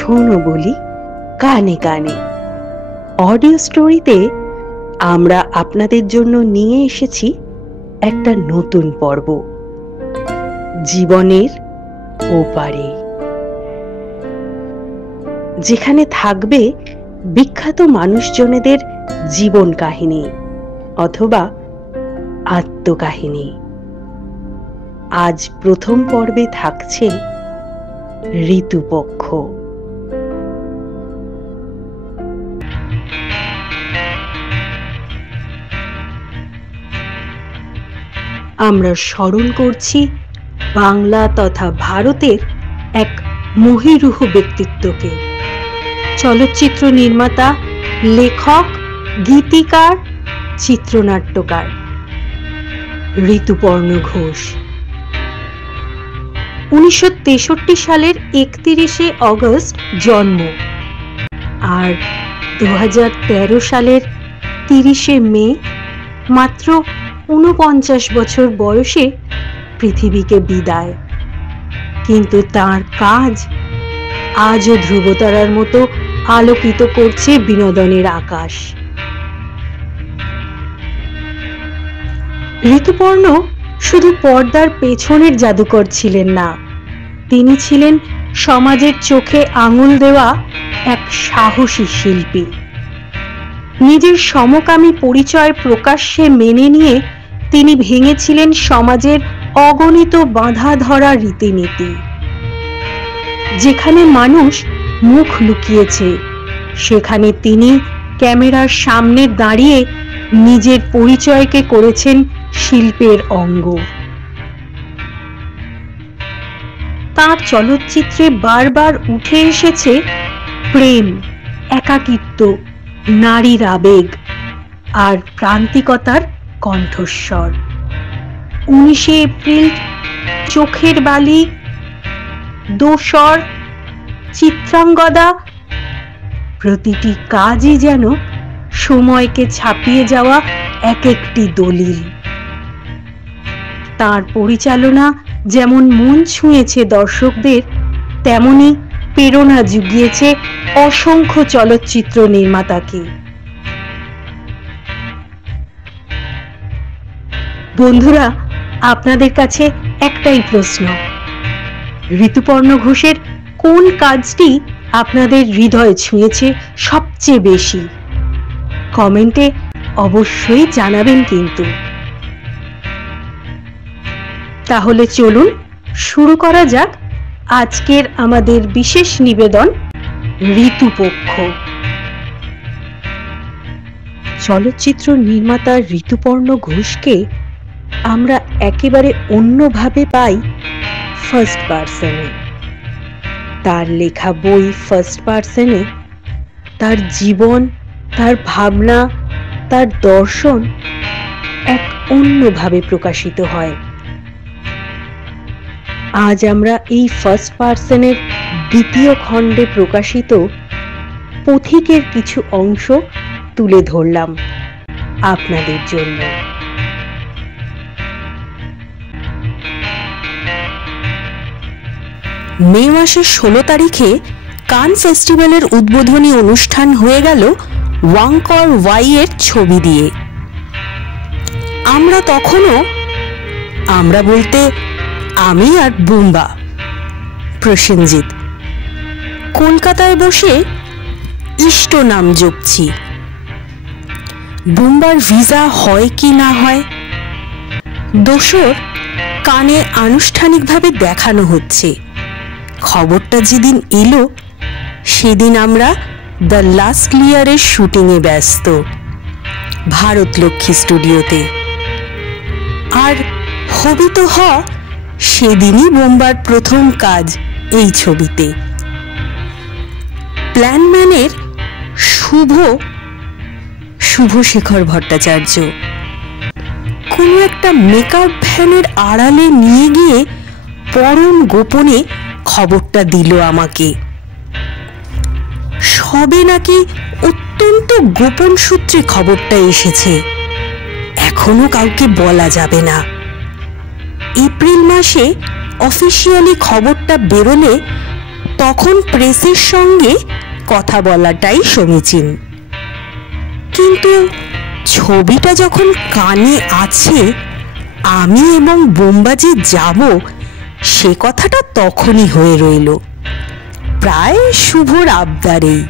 শোনো বলি কানে কানে। অডিও স্টোরিতে আমরা আপনাদের জন্য নিয়ে এসেছি একটা নতুন পর্ব, জীবনের ওপারে, যেখানে থাকবে বিখ্যাত মানুষজনেদের জীবন কাহিনী অথবা আত্মকাহিনী। আজ প্রথম পর্বে থাকছে ঋতুপক্ষ। আমরা স্মরণ করছি বাংলা তথা ভারতের এক মহীরুহ ব্যক্তিত্বকে, চলচ্চিত্র নির্মাতা, লেখক, গীতিকার, চিত্রনাট্যকার ঋতুপর্ণ ঘোষ। 1963 সালের 31শে অগস্ট জন্ম, আর 2013 সালের 30শে মে মাত্র 49 বছর বয়সে পৃথিবীকে বিদায়। কিন্তু তার কাজ আজও ধ্রুবতারার মতো আলোকিত করছে বিনোদনের আকাশ। ঋতুপর্ণ শুধু পর্দার পেছনের জাদুকর ছিলেন না, তিনি ছিলেন সমাজের চোখে আঙুল দেওয়া এক সাহসী শিল্পী। নিজের সমকামী পরিচয় প্রকাশ্যে মেনে নিয়ে তিনি ভেঙেছিলেন সমাজের অগণিত বাঁধা ধরা রীতিনীতি। যেখানে মানুষ মুখ লুকিয়েছে, সেখানে তিনি ক্যামেরার সামনে দাঁড়িয়ে নিজের পরিচয়কে করেছেন শিল্পের অঙ্গ। তার চলচ্চিত্রে বারবার উঠে এসেছে প্রেম, একাকিত্ব, নারীর আবেগ আর প্রান্তিকতার কণ্ঠস্বর। 19শে এপ্রিল, চোখের বালি, দোসর, চিত্রাঙ্গদা, প্রতিটি কাজই যেন সময়কে ছাপিয়ে যাওয়া এক একটি দলিল। তার পরিচালনা যেমন মন ছুঁয়েছে দর্শকদের, তেমনি প্রেরণা জুগিয়েছে অসংখ্য চলচ্চিত্র নির্মাতাকে। বন্ধুরা, আপনাদের কাছে একটাই প্রশ্ন, ঋতুপর্ণ ঘোষের কোন কাজটি আপনাদের হৃদয় ছুঁয়েছে সবচেয়ে বেশি? কমেন্টে অবশ্যই জানাবেন কিন্তু। তাহলে চলুন শুরু করা যাক আজকের আমাদের বিশেষ নিবেদন, ঋতুপক্ষ। চলচ্চিত্র নির্মাতা ঋতুপর্ণ ঘোষকে আমরা একেবারে অন্যভাবে পাই ফার্স্ট পার্সনে। তার লেখা বই ফার্স্ট পার্সনে তার জীবন, তার ভাবনা, তার দর্শন এক অন্যভাবে প্রকাশিত হয়। আজ আমরা এই ফার্স্ট পার্সনের দ্বিতীয় খণ্ডে প্রকাশিত পথিকের কিছু অংশ তুলে ধরলাম আপনাদের জন্য। মে মাসের 16 তারিখে কান ফেস্টিভ্যালের উদ্বোধনী অনুষ্ঠান হয়ে গেল ওয়াংকর ওয়াই এর ছবি দিয়ে। আমরা বলতে আমি আর বুম্বা প্রসেনজিৎ কলকাতায় বসে ইষ্ট নাম জপছি। বুম্বার ভিসা হয় কি না হয়, দোসর কানে আনুষ্ঠানিকভাবে দেখানো হচ্ছে। খবরটা যেদিন এলো সেদিন আমরা দ্য লাস্ট লেয়ারের শুটিংয়ে ব্যস্ত ভারত লক্ষ্মী স্টুডিওতে। আর হবি তো সেদিনই বোম্বার প্রথম কাজ এই ছবিতে। প্ল্যানম্যানের শুভশেখর ভট্টাচার্য কোনো একটা মেকআপ ভ্যানের আড়ালে নিয়ে গিয়ে পরম গোপনে খবরটা দিল আমাকে। সবে নাকি অত্যন্ত গোপন সূত্রে খবরটা এসেছে, এখনো কাউকে বলা যাবে না। এপ্রিল মাসে অফিসিয়ালি খবরটা বেরোলে তখন প্রেসের সঙ্গে কথা বলাটাই সমীচীন। কিন্তু ছবিটা যখন কানে আছে, আমি এবং বোম্বাজি যাব সে কথাটা তখনই হয়ে রইল, প্রায় শুভর আবদারেই।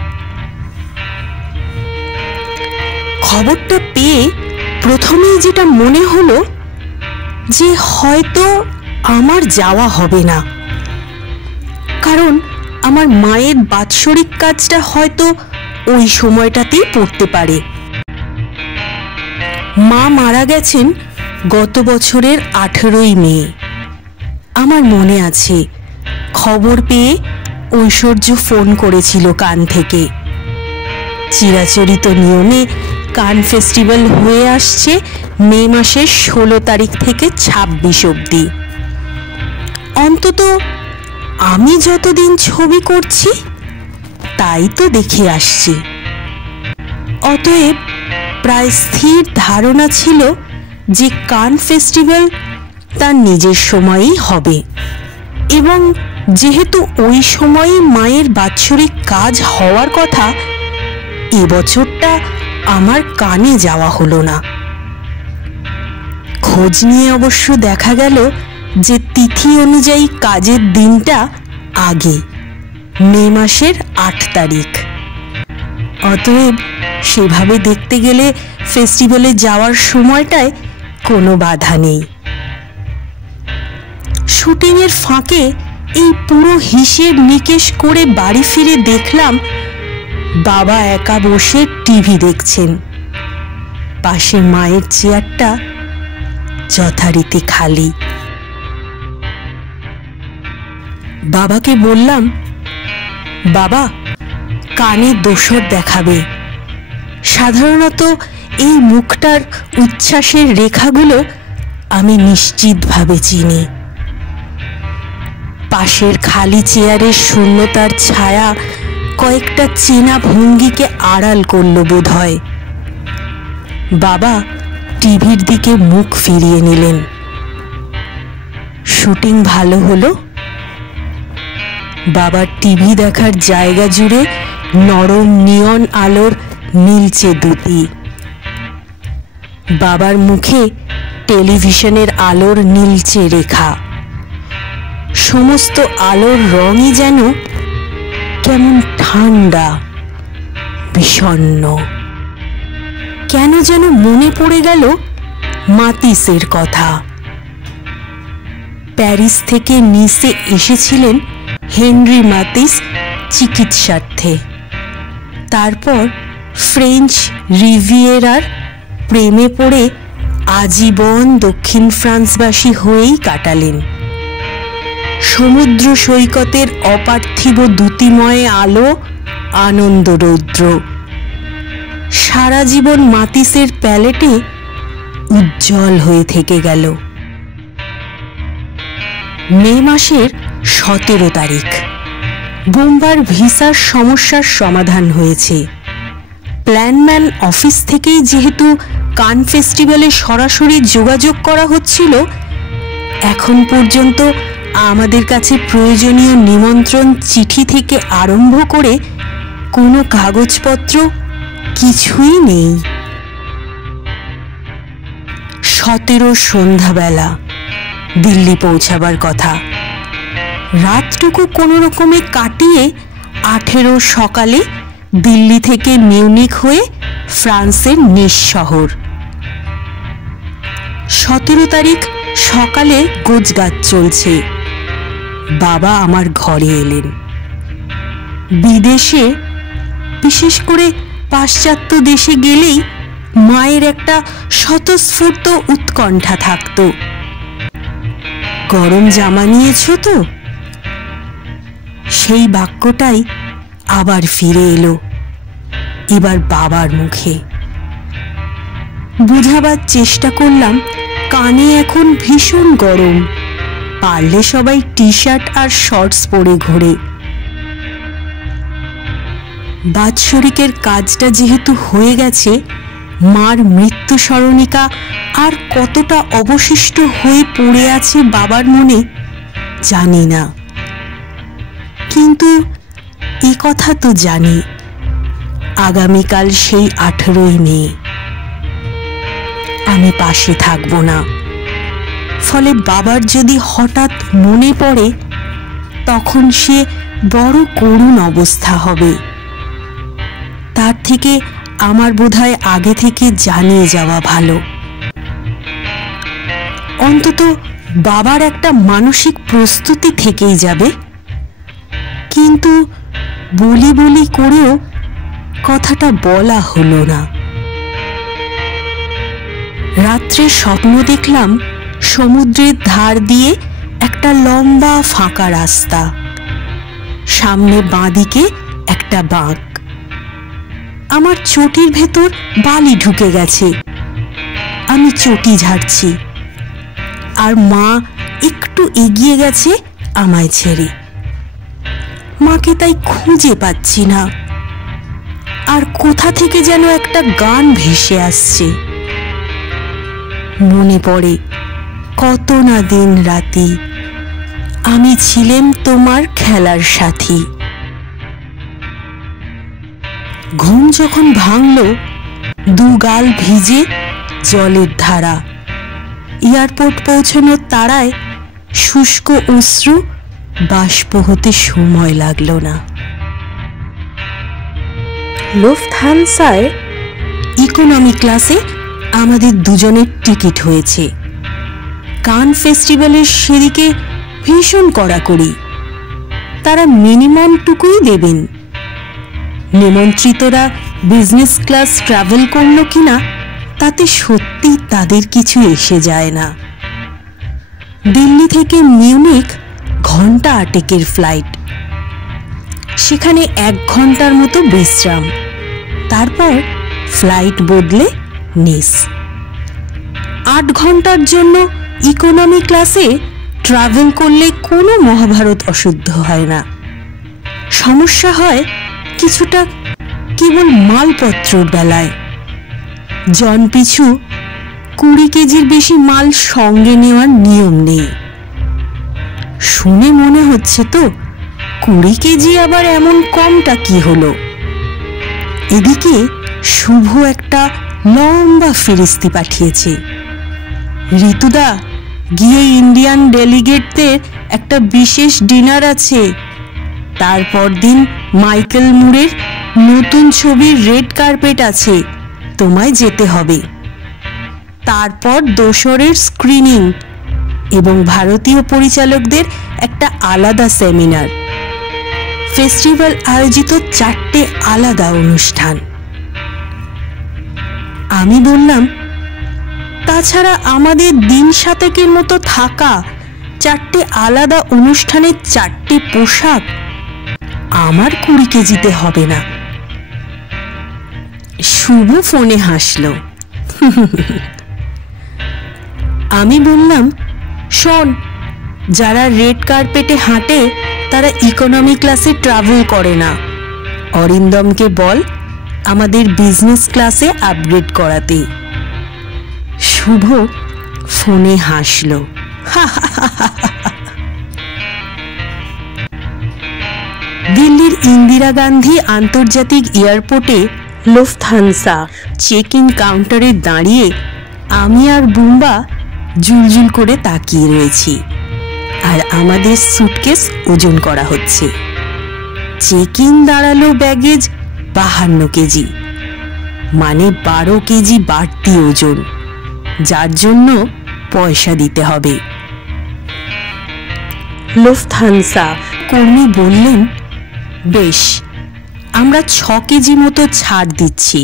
খবরটা পেয়ে প্রথমেই যেটা মনে হলো যে হয়তো আমার যাওয়া হবে না, কারণ আমার মায়ের বাৎসরিক কাজটা হয়তো ওই সময়টাতেই পড়তে পারে। মা মারা গেছেন গত বছরের 18ই মে। আমার মনে আছে, খবর পেয়ে ঐশ্বর্য ফোন করেছিল কান থেকে। চিরাচরিত নিয়মে কান ফেস্টিভ্যাল হয়ে আসছে মে মাসের 16 তারিখ থেকে 26 অবধি। অন্তত আমি যতদিন ছবি করছি তাই তো দেখে আসছি। অতএব প্রায় স্থির ধারণা ছিল যে কান ফেস্টিভ্যাল তার নিজের সময়ই হবে, এবং যেহেতু ওই সময়ই মায়ের বাৎসরিক কাজ হওয়ার কথা, এবছরটা আমার কানে যাওয়া হলো না। খোঁজ নিয়ে অবশ্য দেখা গেল যে তিথি অনুযায়ী কাজের দিনটা আগে, মে মাসের 8 তারিখ। অতএব সেভাবে দেখতে গেলে ফেস্টিভ্যালে যাওয়ার সময়টায় কোনো বাধা নেই। শুটিংয়ের ফাঁকে এই পুরো হিসেব নিকেশ করে বাড়ি ফিরে দেখলাম বাবা একা বসে টিভি দেখছেন। পাশে মায়ের চেয়ারটা যথারীতি খালি। বাবাকে বললাম, বাবা, কানে দোসর দেখাবে। সাধারণত এই মুখটার উচ্ছ্বাসের রেখাগুলো আমি নিশ্চিতভাবে চিনি। পাশের খালি চেয়ারের শূন্যতার ছায়া কয়েকটা চেনা ভঙ্গিকে আড়াল করল বোধ হয়। বাবা টিভির দিকে মুখ ফিরিয়ে নিলেন। শুটিং ভালো হলো? বাবার টিভি দেখার জায়গা জুড়ে নরম নিয়ন আলোর নীলচে দুটি। বাবার মুখে টেলিভিশনের আলোর নীলচে রেখা। সমস্ত আলোর রঙই যেন কেমন ঠান্ডা, বিষণ্ণ। কেন যেন মনে পড়ে গেল মাতিসের কথা। প্যারিস থেকে নিসে এসেছিলেন হেনরি মাতিস চিকিৎসার্থে। তারপর ফ্রেঞ্চ রিভিয়েরার প্রেমে পড়ে আজীবন দক্ষিণ ফ্রান্সবাসী হয়েই কাটালেন। সমুদ্র সৈকতের অপার্থিব দ্যুতিময় আলো, আনন্দ রৌদ্র সারা জীবন মাতিসের প্যালেটে উজ্জ্বল হয়ে থেকে গেল। মে মাসের 17 তারিখ বোম্বার ভিসার সমস্যার সমাধান হয়েছে। প্ল্যানম্যান অফিস থেকেই যেহেতু কান ফেস্টিভ্যালে সরাসরি যোগাযোগ করা হচ্ছিল, এখন পর্যন্ত আমাদের কাছে প্রয়োজনীয় নিমন্ত্রণ চিঠি থেকে আরম্ভ করে কোনো কাগজপত্র কিছুই নেই। 17 সন্ধ্যাবেলা দিল্লি পৌঁছাবার কথা। রাতটুকু কোনো রকমে কাটিয়ে 18 সকালে দিল্লি থেকে মিউনিক হয়ে ফ্রান্সের নিস শহর। 17 তারিখ সকালে গোছগাছ চলছে। বাবা আমার ঘরে এলেন। বিদেশে, বিশেষ করে পাশ্চাত্য দেশে গেলেই মায়ের একটা স্বতঃস্ফূর্ত উৎকণ্ঠা থাকত। গরম জামা নিয়েছ তো? সেই বাক্যটাই আবার ফিরে এলো, এবার বাবার মুখে। বুঝাবার চেষ্টা করলাম কানে এখন ভীষণ গরম, পারলে সবাই টি শার্ট আর শর্টস পরে ঘোরে। বাৎসরিকের কাজটা যেহেতু হয়ে গেছে, মার মৃত্যু স্মরণিকা আর কতটা অবশিষ্ট হয়ে পড়ে আছে বাবার মনে জানি না। কিন্তু এ কথা তো জানি আগামীকাল সেই 18ই মে আমি পাশে থাকব না। ফলে বাবার যদি হঠাৎ মনে পড়ে তখন সে বড় করুণ অবস্থা হবে। তার থেকে আমার বোধহয় আগে থেকে জানিয়ে যাওয়া ভালো। অন্তত বাবার একটা মানসিক প্রস্তুতি থেকেই যাবে। কিন্তু বলি বলি করেও কথাটা বলা হলো না। রাত্রে স্বপ্ন দেখলাম সমুদ্রের ধার দিয়ে একটা লম্বা ফাঁকা রাস্তা, সামনে বাঁদিকে একটা বাঁক। আমার চটির ভেতর বালি ঢুকে গেছে, আমি চটি ঝাড়ছি, আর মা একটু এগিয়ে গেছে আমায় ছেড়ে। মাকে তাই খুঁজে পাচ্ছি না। আর কোথা থেকে যেন একটা গান ভেসে আসছে। মনে পড়ে কত না দিন রাতি আমি ছিলাম তোমার খেলার সাথী। ঘুম যখন ভাঙল, দু গাল ভিজে জলের ধারা। এয়ারপোর্ট পৌঁছানোর তাড়ায় শুষ্ক অশ্রু বাষ্প হতে সময় লাগলো না। লুফথানসায় ইকোনমি ক্লাসে আমাদের দুজনের টিকিট হয়েছে। কান ফেস্টিভ্যালের সেদিকে ভীষণ কড়াকড়ি। তারা মিনিমাম টুকুই দেবেন। নিমন্ত্রিতরা বিজনেস ক্লাস ট্রাভেল করলো কিনা তাতে সত্যি তাদের কিছু এসে যায় না। দিল্লি থেকে মিউনিখ ঘন্টা 8 ফ্লাইট, সেখানে 1 ঘন্টার মতো বিশ্রাম, তারপর ফ্লাইট বদলে নিস। 8 ঘন্টার জন্য ইকোনমি ক্লাসে ট্রাভেল করলে কোনো মহাভারত অশুদ্ধ হয় না। সমস্যা হয় কিছুটা কেবল মালপত্রর বেলায়। জন পিছু 20 কেজির বেশি মাল সঙ্গে নেওয়ার নিয়ম নেই। শুনে মনে হচ্ছে তো 20 কেজি আবার এমন কমটা কি হলো। এদিকে শুভ একটা লম্বা ফিরিস্তি পাঠিয়েছে। ঋতুদা, গিয়ে ইন্ডিয়ান ডেলিগেটদের একটা বিশেষ ডিনার আছে। তারপর দিন মাইকেল মুরের নতুন ছবির রেড কার্পেট আছে, তোমায় যেতে হবে। তারপর দোসরের স্ক্রিনিং এবং ভারতীয় পরিচালকদের একটা আলাদা সেমিনার। ফেস্টিভ্যাল আয়োজিত 4টে আলাদা অনুষ্ঠান। আমি বললাম, তাছাড়া আমাদের দিন 7 মতো থাকা, 4টে আলাদা অনুষ্ঠানের 4টে পোশাক, আমার 20 কেজিতে হবে না। শুভ ফোনে হাসল। আমি বললাম, শোন, যারা রেড কার্পেটে হাঁটে তারা ইকোনমি ক্লাসে ট্রাভেল করে না। অরিন্দমকে বল আমাদের বিজনেস ক্লাসে আপগ্রেড করাতে। শুভ ফোনে হাসল। দিল্লির ইন্দিরা গান্ধী আন্তর্জাতিক এয়ারপোর্টে লুফথানসা চেক ইন কাউন্টারে দাঁড়িয়ে আমি আর বুম্বা জুলজুল করে তাকিয়ে রয়েছি, আর আমাদের সুটকেস ওজন করা হচ্ছে। চেক ইন দাঁড়ালো ব্যাগেজ 52 কেজি, মানে 12 কেজি বাড়তি ওজন, যার জন্য পয়সা দিতে হবে। লুফথানসা কর্মী বললেন, বেশ, আমরা 6 কেজি মতো ছাড় দিচ্ছি,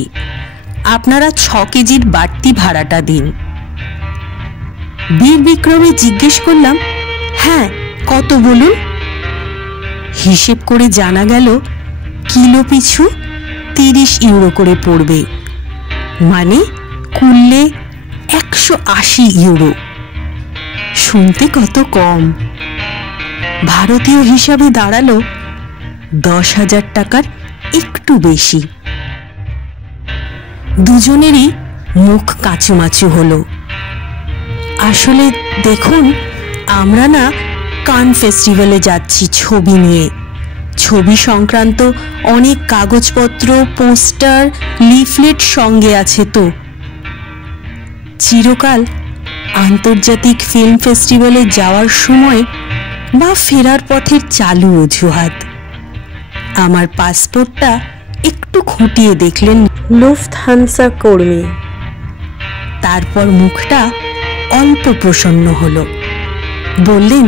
আপনারা 6 কেজির বাড়তি ভাড়াটা দিন। বীর বিক্রমে জিজ্ঞেস করলাম, হ্যাঁ কত বলুন? হিসেব করে জানা গেল কিলো পিছু 30 ইউরো করে পড়বে, মানে কুললে 180 ইউরো। শুনতে কত কম, ভারতীয় হিসাবে দাঁড়ালো 10,000 টাকার একটু বেশি। দুজনেরই মুখ কাচুমাচু হলো। আসলে দেখুন, আমরা না কান ফেস্টিভ্যালে যাচ্ছি ছবি নিয়ে, ছবি সংক্রান্ত অনেক কাগজপত্র, পোস্টার, লিফলেট সঙ্গে আছে তো। চিরকাল আন্তর্জাতিক ফিল্ম ফেস্টিভ্যালে যাওয়ার সময় বা ফেরার পথের চালু অজুহাত। আমার পাসপোর্টটা একটু খুঁটিয়ে দেখলেন লুফথানসা কর্মী। তারপর মুখটা অল্প প্রসন্ন হলো। বললেন,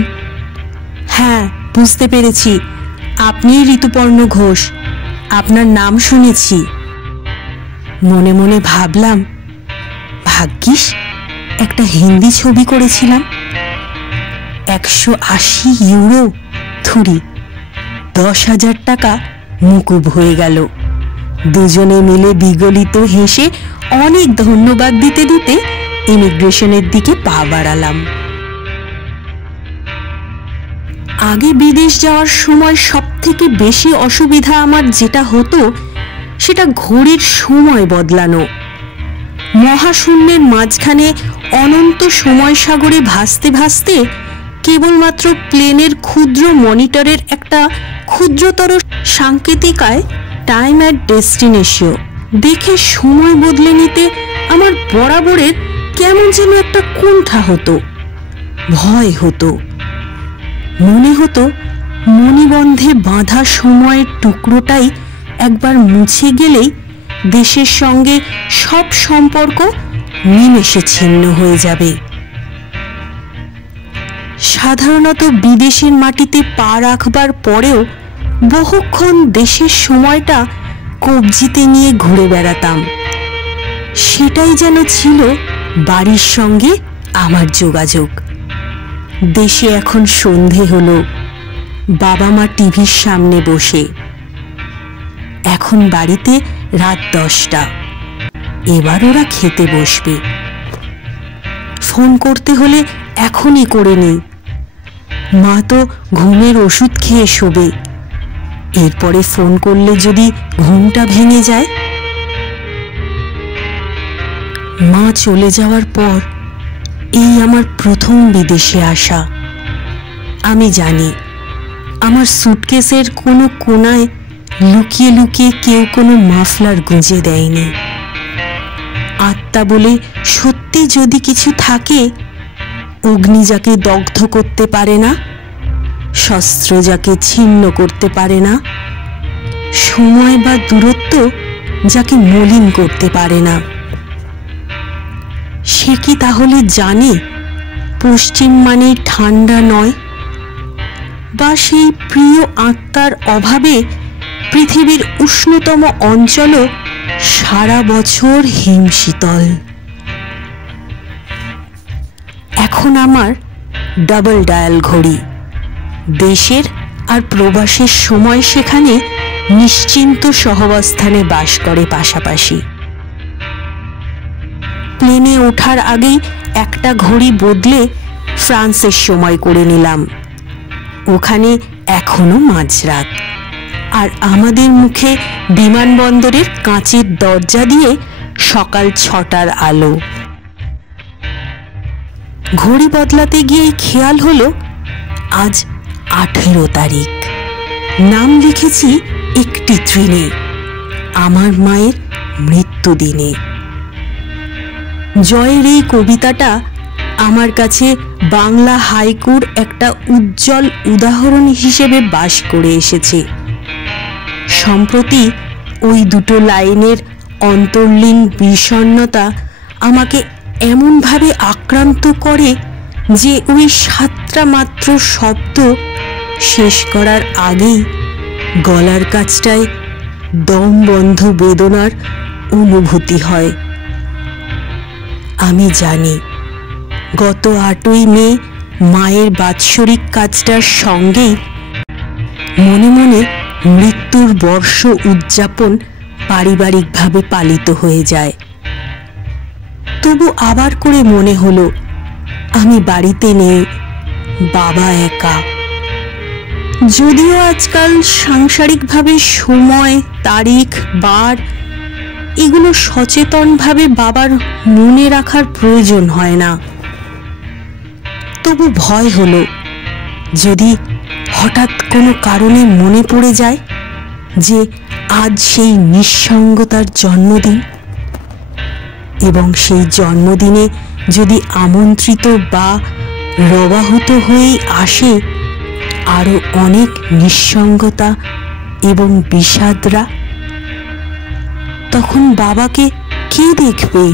হ্যাঁ বুঝতে পেরেছি, আপনিই ঋতুপর্ণ ঘোষ, আপনার নাম শুনেছি। মনে মনে ভাবলাম, ভাগ্যিস একটা হিন্দি ছবি করেছিলাম। 180 ইউরো থুরি, 10,000 টাকা মুকুব হয়ে গেল। দুজনে মিলে বিগলিত হেসে অনেক ধন্যবাদ দিতে দিতে ইমিগ্রেশনের দিকে পা বাড়ালাম। আগে বিদেশ যাওয়ার সময় সব থেকে বেশি অসুবিধা আমার যেটা হতো সেটা ঘড়ির সময় বদলানো। মহাশূন্যের মাঝখানে অনন্ত সময় সাগরে ভাসতে ভাসতে কেবলমাত্র প্লেনের ক্ষুদ্র মনিটরের একটা ক্ষুদ্রতর সাংকেতিকায় টাইম অ্যাট ডেস্টিনেশন দেখে সময় বদলে নিতে আমার বরাবরের কেমন যেন একটা কুণ্ঠা হতো, ভয় হতো। মনে হতো মণিবন্ধে বাঁধা সময়ের টুকরোটাই একবার মুছে গেলেই দেশের সঙ্গে সব সম্পর্ক নিমেষে ছিন্ন হয়ে যাবে। সাধারণত বিদেশের মাটিতে পা রাখবার পরেও বহুক্ষণ দেশের সময়টা কবজিতে নিয়ে ঘুরে বেড়াতাম। সেটাই যেন ছিল বাড়ির সঙ্গে আমার যোগাযোগ। দেশে এখন সন্ধে হলো, বাবা মা টিভির সামনে বসে। এখন বাড়িতে রাত 10টা, এবার ওরা খেতে বসবে। ফোন করতে হলে এখনই করে নি, মা তো ঘুমের ওষুধ খেয়ে শোবে। এরপরে ফোন করলে যদি ঘুমটা ভেঙে যায়। মা চলে যাওয়ার পর এই আমার প্রথম বিদেশে আসা। আমি জানি আমার সুটকেসের কোনো কোনায় লুকিয়ে লুকিয়ে কেউ কোনো মাফলার গুঁজে দেয়নি। আত্মা বলে সত্যি যদি কিছু থাকে, অগ্নি যাকে দগ্ধ করতে পারে না, শস্ত্র যাকে ছিন্ন করতে পারে না, সময় বা দূরত্ব যাকে মলিন করতে পারে না, সে কি তাহলে জানে পশ্চিম মানে ঠান্ডা নয়? বা সেই প্রিয় আত্মার অভাবে পৃথিবীর উষ্ণতম অঞ্চলও সারা বছর হিমশীতল। এখন আমার ডাবল ডায়াল ঘড়ি। দেশের আর প্রবাসের সময় সেখানে নিশ্চিন্ত সহাবস্থানে বাস করে পাশাপাশি। প্লেনে ওঠার আগেই একটা ঘড়ি বদলে ফ্রান্সের সময় করে নিলাম। ওখানে এখনো মাঝরাত, আর আমাদের মুখে বিমানবন্দরের কাঁচের দরজা দিয়ে সকাল 6টার আলো। ঘড়ি বদলাতে গিয়ে খেয়াল হলো আজ 18 তারিখ। নাম লিখেছি একটি ট্রেনে, আমার মায়ের মৃত্যুদিনে। জয়ের এই কবিতাটা আমার কাছে বাংলা হাইকুর একটা উজ্জ্বল উদাহরণ হিসেবে বাস করে এসেছে। সম্প্রতি ওই দুটো লাইনের অন্তর্লীন বিষণ্ণতা আমাকে এমনভাবে আক্রান্ত করে যে ওই 7টা মাত্র শব্দ শেষ করার আগেই গলার কাছটায় দম বন্ধ বেদনার অনুভূতি হয়। আমি জানি গত 8ই মে মায়ের বাৎসরিক কাজটার সঙ্গেই মনে মনে মৃত্যুর বর্ষ উদযাপন পারিবারিকভাবে পালিত হয়ে যায়। তবু আবার করে মনে হলো আমি বাড়িতে নেই, বাবা একা। যদিও আজকাল সাংসারিকভাবে সময়, তারিখ, বার এগুলো সচেতনভাবে বাবার মনে রাখার প্রয়োজন হয় না, তবু ভয় হলো যদি হঠাৎ কোনো কারণে মনে পড়ে যায় যে আজ সেই নিঃসঙ্গতার জন্মদিন, এবং সেই জন্মদিনে যদি আমন্ত্রিত বা রবাহূত হয়েই আসে আরো অনেক নিঃসঙ্গতা এবং বিষাদরা, তখন বাবাকে কে দেখবে?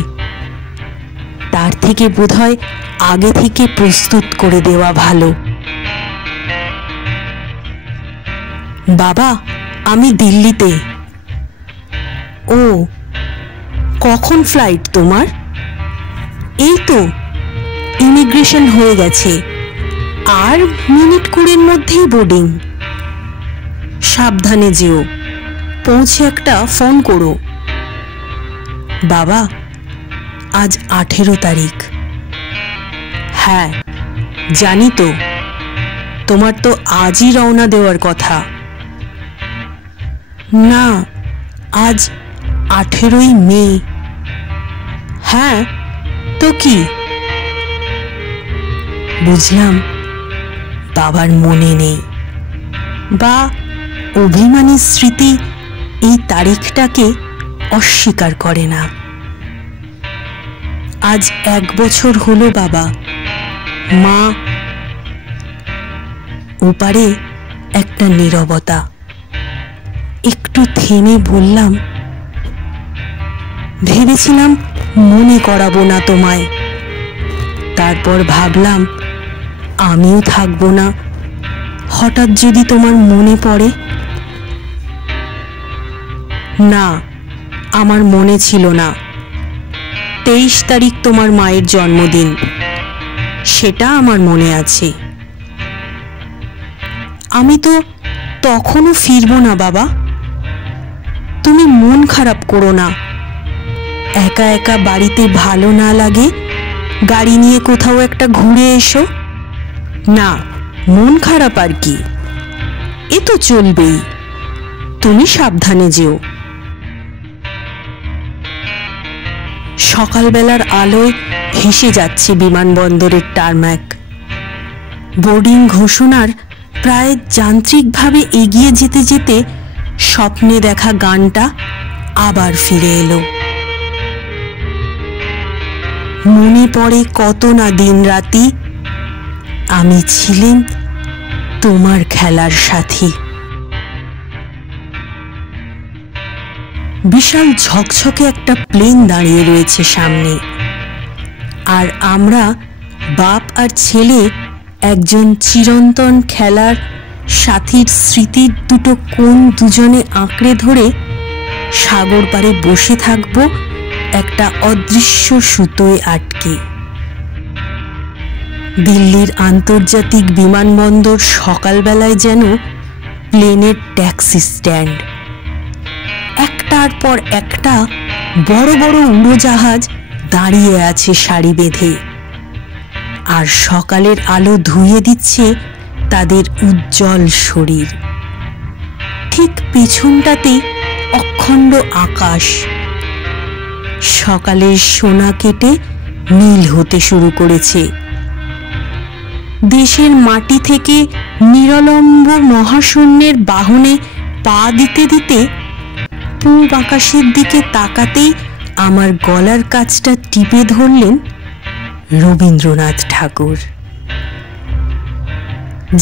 তার থেকে বোধহয় আগে থেকে প্রস্তুত করে দেওয়া ভালো। বাবা, আমি দিল্লিতে। ও, কখন ফ্লাইট তোমার? এই তো ইমিগ্রেশন হয়ে গেছে, আর মিনিট 20 মধ্যেই বোর্ডিং। সাবধানে যেও, পৌঁছে একটা ফোন করো। বাবা, আজ 18 তারিখ। হ্যাঁ জানি তো, তোমার তো আজই রওনা দেওয়ার কথা। না, আজ 18ই মে। হ্যাঁ তো কি? বুঝলাম বাবার মনে নেই, বা অভিমানী স্মৃতি এই তারিখটাকে অস্বীকার করে না। আজ 1 বছর হলো বাবা। মা। ওপারে একটা নীরবতা। একটু থেমে বললাম, ভেবেছিলাম মনে করাবো না তোমায়, তারপর ভাবলাম আমিও থাকবো না, হঠাৎ যদি তোমার মনে পড়ে। না, আমার মনে ছিল না। 23 তারিখ তোমার মায়ের জন্মদিন, সেটা আমার মনে আছে। আমি তো তখনও ফিরবো না বাবা, তুমি মন খারাপ করো না। একা একা বাড়িতে ভালো না লাগে, গাড়ি নিয়ে কোথাও একটা ঘুরে এসো। না, মন খারাপ আর কি, এ তো চলবেই। তুমি সাবধানে যেও। সকালবেলার আলোয় ভেসে যাচ্ছে বিমানবন্দরের টারম্যাক। বোর্ডিং ঘোষণার প্রায় যান্ত্রিকভাবে এগিয়ে যেতে যেতে স্বপ্নে দেখা গানটা আবার ফিরে এলো। মনে পড়ে কত না দিন রাতি আমি ছিলেন তোমার খেলার সাথী। বিশাল ঝকঝকে একটা প্লেন দাঁড়িয়ে রয়েছে সামনে, আর আমরা বাপ আর ছেলে একজন চিরন্তন খেলার সাথীর স্মৃতির দুটো কোণ দুজনে আঁকড়ে ধরে সাগর পাড়ে বসে থাকবো একটা অদৃশ্য সুতোয় আটকে। দিল্লির আন্তর্জাতিক বিমানবন্দর সকালবেলায় যেন প্লেনের ট্যাক্সি স্ট্যান্ড। একটার পর একটা বড় বড় উড়োজাহাজ দাঁড়িয়ে আছে সারি বেঁধে, আর সকালের আলো ধুয়ে দিচ্ছে তাদের উজ্জ্বল শরীর। ঠিক পেছনটাতেই অখণ্ড আকাশ। সকালের সোনা কেটে নীল হতে শুরু করেছে। দেশের মাটি থেকে নিরলম্ব মহাশূন্যের বাহনে পা দিতে দিতে পূব আকাশের দিকে তাকাতেই আমার গলার কাছটা টিপে ধরলেন রবীন্দ্রনাথ ঠাকুর।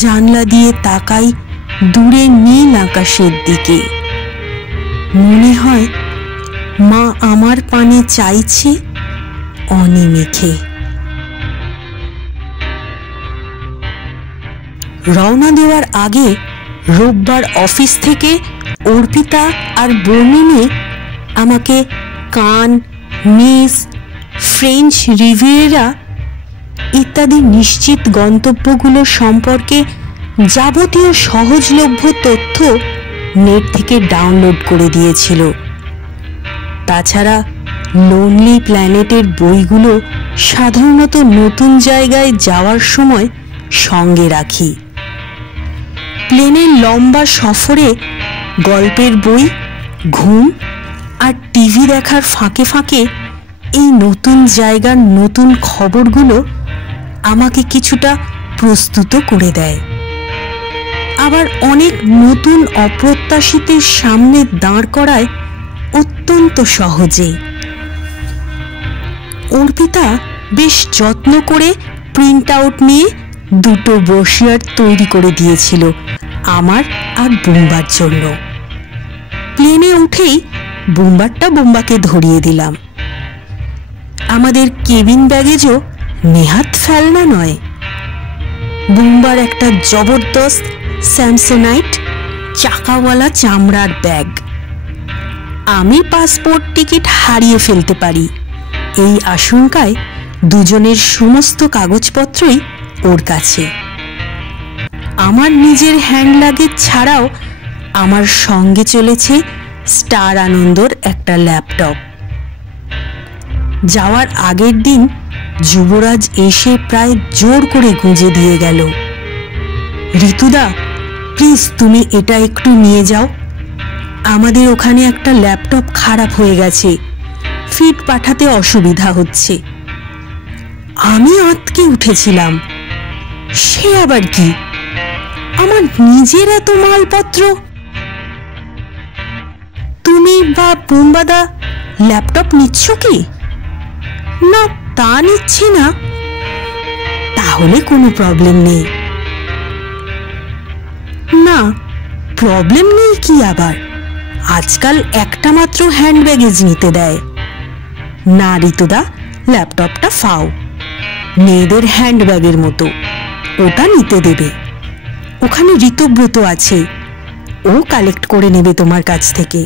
জানলা দিয়ে তাকাই দূরে নীল আকাশের দিকে। মনে হয় মা আমার পানে চাইছে অনিমেষে। রওনা দেওয়ার আগে রোববার অফিস থেকে অর্পিতা আর বর্ণিনী আমাকে কান, নিস, ফ্রেঞ্চ রিভিয়েরা ইত্যাদি নিশ্চিত গন্তব্যগুলো সম্পর্কে যাবতীয় সহজলভ্য তথ্য নেট থেকে ডাউনলোড করে দিয়েছিল। তাছাড়া লোনলি প্ল্যানেটের বইগুলো সাধারণত নতুন জায়গায় যাওয়ার সময় সঙ্গে রাখি। প্লেনের লম্বা সফরে গল্পের বই, ঘুম আর টিভি দেখার ফাঁকে ফাঁকে এই নতুন জায়গার নতুন খবরগুলো আমাকে কিছুটা প্রস্তুত করে দেয়। আবার অনেক নতুন অপ্রত্যাশিতের সামনে দাঁড় করায় অত্যন্ত সহজে। অর্পিতা বেশ যত্ন করে প্রিন্ট আউট নিয়ে দুটো ব্রোশিয়ার তৈরি করে দিয়েছিল আমার আর বুম্বার জন্য। প্লেনে উঠেই বুম্বারটা বুম্বাকে ধরিয়ে দিলাম। আমাদের কেবিন ব্যাগেজও নেহাত ফেলনা নয়। বুম্বার একটা জবরদস্ত স্যামসোনাইট চাকাওয়ালা চামড়ার ব্যাগ। আমি পাসপোর্ট টিকিট হারিয়ে ফেলতে পারি এই আশঙ্কায় দুজনের সমস্ত কাগজপত্রই ওর কাছে। আমার নিজের হ্যান্ড লাগেজ ছাড়াও আমার সঙ্গে চলেছে স্টার আনন্দর একটা ল্যাপটপ। যাওয়ার আগের দিন যুবরাজ এসে প্রায় জোর করে গুঁজে দিয়ে গেল, ঋতুদা প্লিজ তুমি এটা একটু নিয়ে যাও, আমাদের ওখানে একটা ল্যাপটপ খারাপ হয়ে গেছে, ফিট পাঠাতে অসুবিধা হচ্ছে। আমি আঁতকে উঠেছিলাম, সে আবার কি, আমার নিজের এত মালপত্র, তুমি বা বুম্বাদা ল্যাপটপ নিচ্ছ কি? না তা নিচ্ছি না। তাহলে কোনো প্রবলেম নেই। না প্রবলেম নেই কি আবার, আজকাল একটা মাত্র হ্যান্ড ব্যাগেজ নিতে দেয়। না ঋতুদা ল্যাপটপটা ফাও, মেয়েদের হ্যান্ড ব্যাগের মতো, ওটা নিতে দেবে। ওখানে ঋতব্রত আছে, ও কালেক্ট করে নেবে তোমার কাছ থেকে।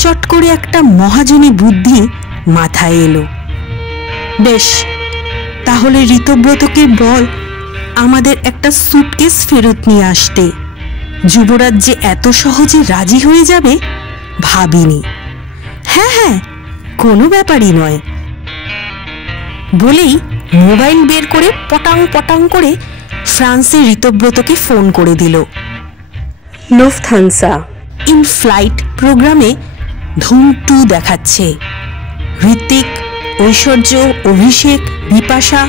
চট করে একটা মহাজনী বুদ্ধি মাথায় এলো। বেশ তাহলে ঋতব্রতকে বল আমাদের একটা সুটকেস ফেরত নিয়ে আসতে। যুবরাজ যে এত সহজে রাজি হয়ে যাবে ভাবিনি। হ্যাঁ হ্যাঁ কোনো ব্যাপারই নয় বলেই মোবাইল বের করে পটাং পটাং করে ফ্রান্সে ঋতব্রতকে ফোন করে দিল। লুফথানসা ইন ফ্লাইট প্রোগ্রামে ধুম 2 দেখাচ্ছে। ঋত্বিক, ঐশ্বর্য, অভিষেক, বিপাশা।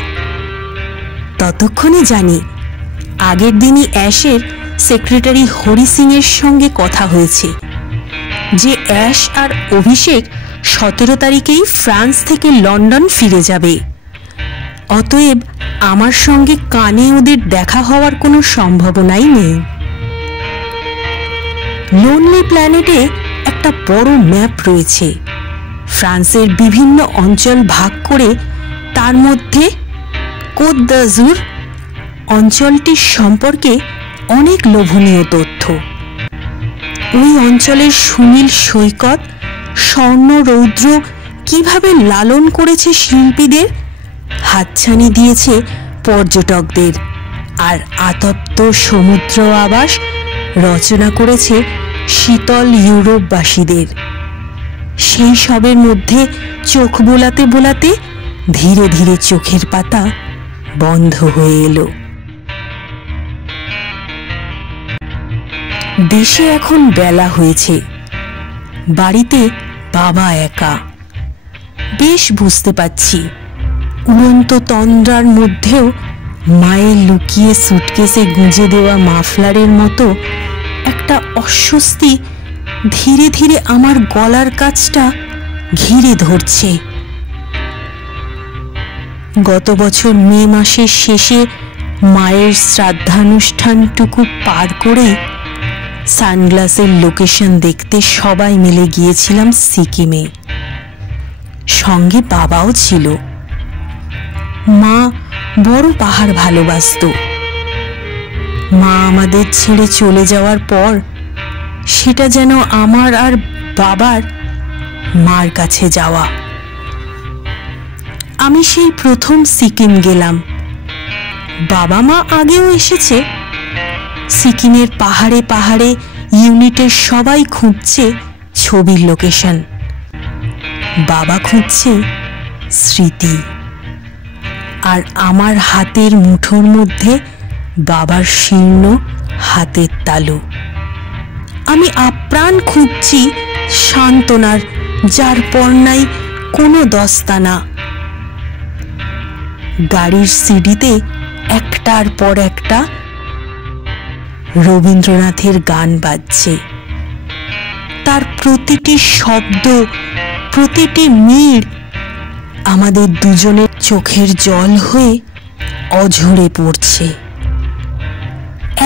ততক্ষণে জানি আগের দিনই অ্যাশের সেক্রেটারি হরি সিং এর সঙ্গে কথা হয়েছে যে অ্যাশ আর অভিষেক 17 তারিখেই ফ্রান্স থেকে লন্ডন ফিরে যাবে। অতএব আমার সঙ্গে কানে ওদের দেখা হওয়ার কোনো সম্ভাবনাই নেই। লোনলি প্ল্যানেটে একটা বড় ম্যাপ রয়েছে, ফ্রান্সের বিভিন্ন অঞ্চল ভাগ করে তার মধ্যে কোত দাজুর অঞ্চলটির সম্পর্কে অনেক লোভনীয় তথ্য। ওই অঞ্চলের সুনীল সৈকত, স্বর্ণ রৌদ্র কিভাবে লালন করেছে শিল্পীদের, হাতছানি দিয়েছে পর্যটকদের, আর আতপ্ত সমুদ্র আবাস রচনা করেছে শীতল ইউরোপবাসীদের। সেই সবের মধ্যে চোখ বোলাতে বোলাতে ধীরে ধীরে চোখের পাতা বন্ধ হয়ে এলো। দেশে এখন বেলা হয়েছে, বাড়িতে বাবা একা। বেশ বুঝতে পারছি উড়ন্ত তন্দ্রার মধ্যেও মায়ের লুকিয়ে সুটকেসে গুঁজে দেওয়া মাফলারের মতো একটা অস্বস্তি ধীরে ধীরে আমার গলার কাছটা ঘিরে ধরছে। গত বছর মে মাসের শেষে মায়ের শ্রাদ্ধানুষ্ঠানটুকু পার করে সানগ্লাসের লোকেশন দেখতে সবাই মিলে গিয়েছিলাম সিকিমে। সঙ্গে বাবাও ছিল। মা বড় পাহাড় ভালোবাসত। মা আমাদের ছেড়ে চলে যাওয়ার পর সেটা যেন আমার আর বাবার মার কাছে যাওয়া। আমি সেই প্রথম সিকিম গেলাম। বাবা মা আগেও এসেছে। সিকিমের পাহাড়ে পাহাড়ে ইউনিটের সবাই খুঁজছে ছবির লোকেশন, বাবা খুঁজছে স্মৃতি। আর আমার হাতের মুঠোর মধ্যে বাবার শীর্ণ হাতের তালু। আমি আপ্রাণ খুঁজছি সান্ত্বনার, যার পর নাই কোনো দস্তানা। গাড়ির সিডিতে একটার পর একটা রবীন্দ্রনাথের গান বাজছে। তার প্রতিটি শব্দ, প্রতিটি মিড় আমাদের দুজনের চোখের জল হয়ে অঝরে পড়ছে।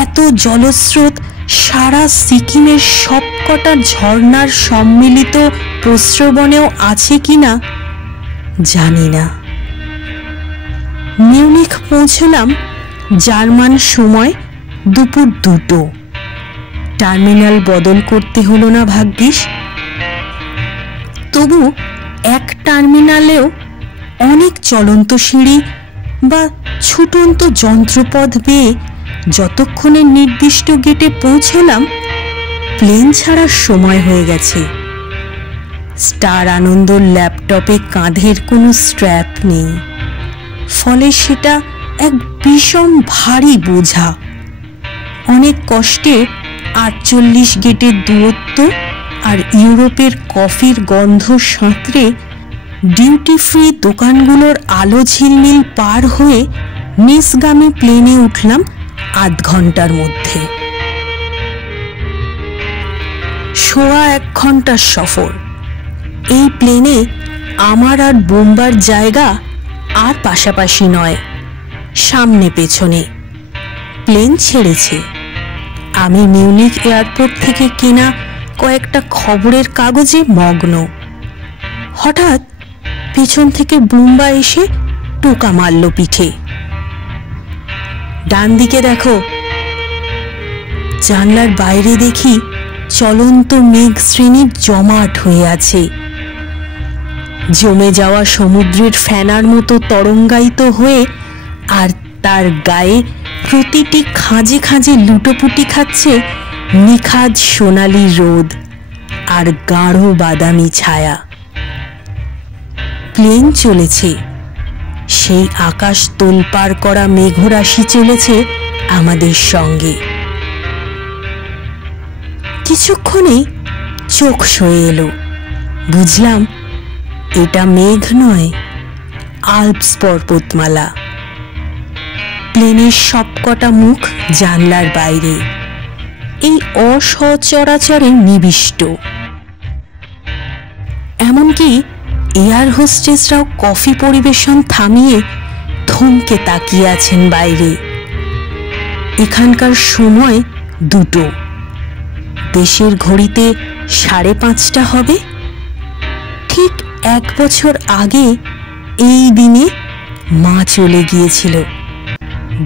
এত জলস্রোত সারা সিকিমের সবকটা ঝর্ণার সম্মিলিত প্রস্রবণেও আছে কিনা জানি না। মিউনিখ পৌঁছলাম জার্মান সময় দুপুর 2টো। টার্মিনাল বদল করতে হলো না ভাগ্যিস। তবু এক টার্মিনালেও অনেক চলন্ত সিঁড়ি বা ছুটন্ত যন্ত্রপথ বেয়ে যতক্ষণে নির্দিষ্ট গেটে পৌঁছলাম প্লেন ছাড়ার সময় হয়ে গেছে। স্টার আনন্দর ল্যাপটপে কাঁধের কোনো স্ট্র্যাপ নেই, ফলে সেটা এক ভীষণ ভারী বোঝা। অনেক কষ্টে 48 গেটের দূরত্ব আর ইউরোপের কফির গন্ধ সাঁতরে ডিউটি ফ্রি দোকানগুলোর আলো ঝিলমিল পার হয়ে নিসগামী প্লেনে উঠলাম 8 ঘন্টার মধ্যে। 1.25 ঘন্টার সফর। এই প্লেনে আমার আর বোম্বার জায়গা আর পাশাপাশি নয়, সামনে পেছনে। প্লেন ছেড়েছে। আমি মিউনিখ এয়ারপোর্ট থেকে কেনা কয়েকটা খবরের কাগজে মগ্ন। হঠাৎ পেছন থেকে বুম্বা এসে টোকা মারল পিঠে। ডান দিকে দেখো। জানলার বাইরে দেখি চলন্ত মেঘ শ্রেণী জমাট হয়ে আছে। জমে যাওয়া সমুদ্রের ফেনার মতো তরঙ্গায়িত হয়ে, আর তার গায়ে প্রতিটি খাঁজে খাঁজে লুটোপুটি খাচ্ছে নিখাদ সোনালি রোদ আর গাঢ় বাদামি ছায়া। প্লেন চলেছে, সেই আকাশ তোলপাড় করা মেঘরাশি চলেছে আমাদের সঙ্গে। কিছুক্ষণেই চোখ সয়ে এলো। বুঝলাম এটা মেঘ নয়, আল্পস পর্বতমালা। প্লেনের সবকটা মুখ জানলার বাইরে, এই অসচরাচরে নিবিষ্ট। এমনকি এয়ার হোস্টেসরাও কফি পরিবেশন থামিয়ে থমকে তাকিয়ে আছেন বাইরে। এখানকার সময় 2টো। দেশের ঘড়িতে 5:30 হবে। ঠিক 1 বছর আগে এই দিনে মা চলে গিয়েছিল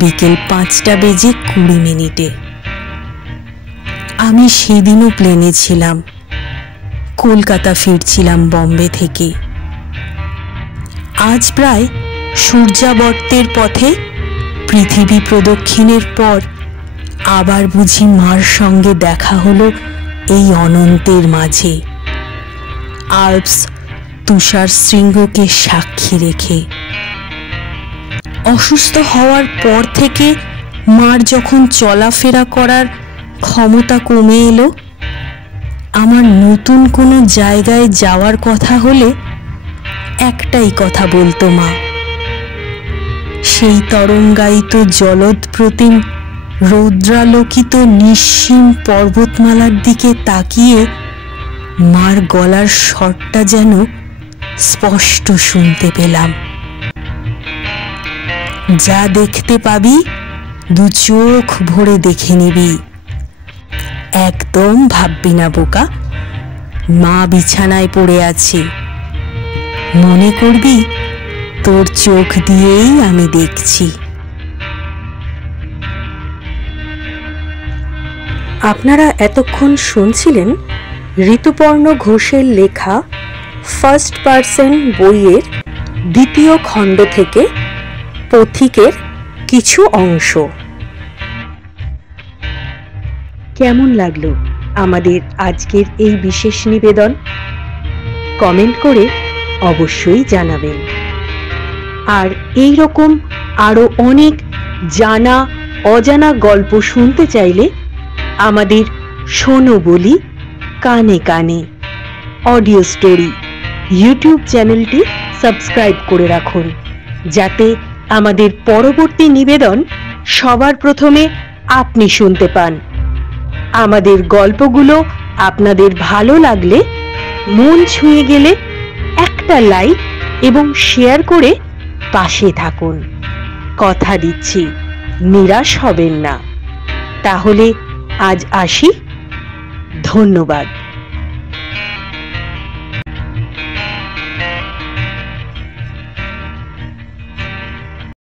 বিকেল 5:20 আমি সেদিনও প্লেনে ছিলাম। কলকাতা ফিরছিলাম বম্বে থেকে। আজ প্রায় সূর্যাবর্তের পথে পৃথিবী প্রদক্ষিণের পর আবার বুঝি মার সঙ্গে দেখা হলো এই অনন্তের মাঝে, আল্পস তুষার শৃঙ্গকে সাক্ষী রেখে। অসুস্থ হওয়ার পর থেকে মার যখন চলাফেরা করার ক্ষমতা কমে এলো, আমার নতুন কোনো জায়গায় যাওয়ার কথা হলে একটাই কথা বলতো মা। সেই তরঙ্গায়িত জলদ প্রতিম রৌদ্রালোকিত নিঃসীম পর্বতমালার দিকে তাকিয়ে মার গলার স্বরটা যেন স্পষ্ট শুনতে পেলাম। যা দেখতে পাবি 2 চোখ ভরে দেখে নিবি। একদম ভাববি না বোকা, মা বিছানায় পড়ে আছে। মনে করবি তোর চোখ দিয়েই আমি দেখছি। আপনারা এতক্ষণ শুনছিলেন ঋতুপর্ণ ঘোষের লেখা ফার্স্ট পার্সন বইয়ের 2য় খণ্ড থেকে পথিকের কিছু অংশ। কেমন লাগলো আমাদের আজকের এই বিশেষ নিবেদন? কমেন্ট করে অবশ্যই জানাবেন। আর এই রকম আরো অনেক জানা অজানা গল্প শুনতে চাইলে আমাদের শোনো বলি কানে কানে অডিও স্টোরি ইউটিউব চ্যানেলটি সাবস্ক্রাইব করে রাখুন, যাতে আমাদের পরবর্তী নিবেদন সবার প্রথমে আপনি শুনতে পান। আমাদের গল্পগুলো আপনাদের ভালো লাগলে, মন ছুঁয়ে গেলে একটা লাইক এবং শেয়ার করে পাশে থাকুন। কথা দিচ্ছি, নিরাশ হবেন না। তাহলে আজ আসি। ধন্যবাদ।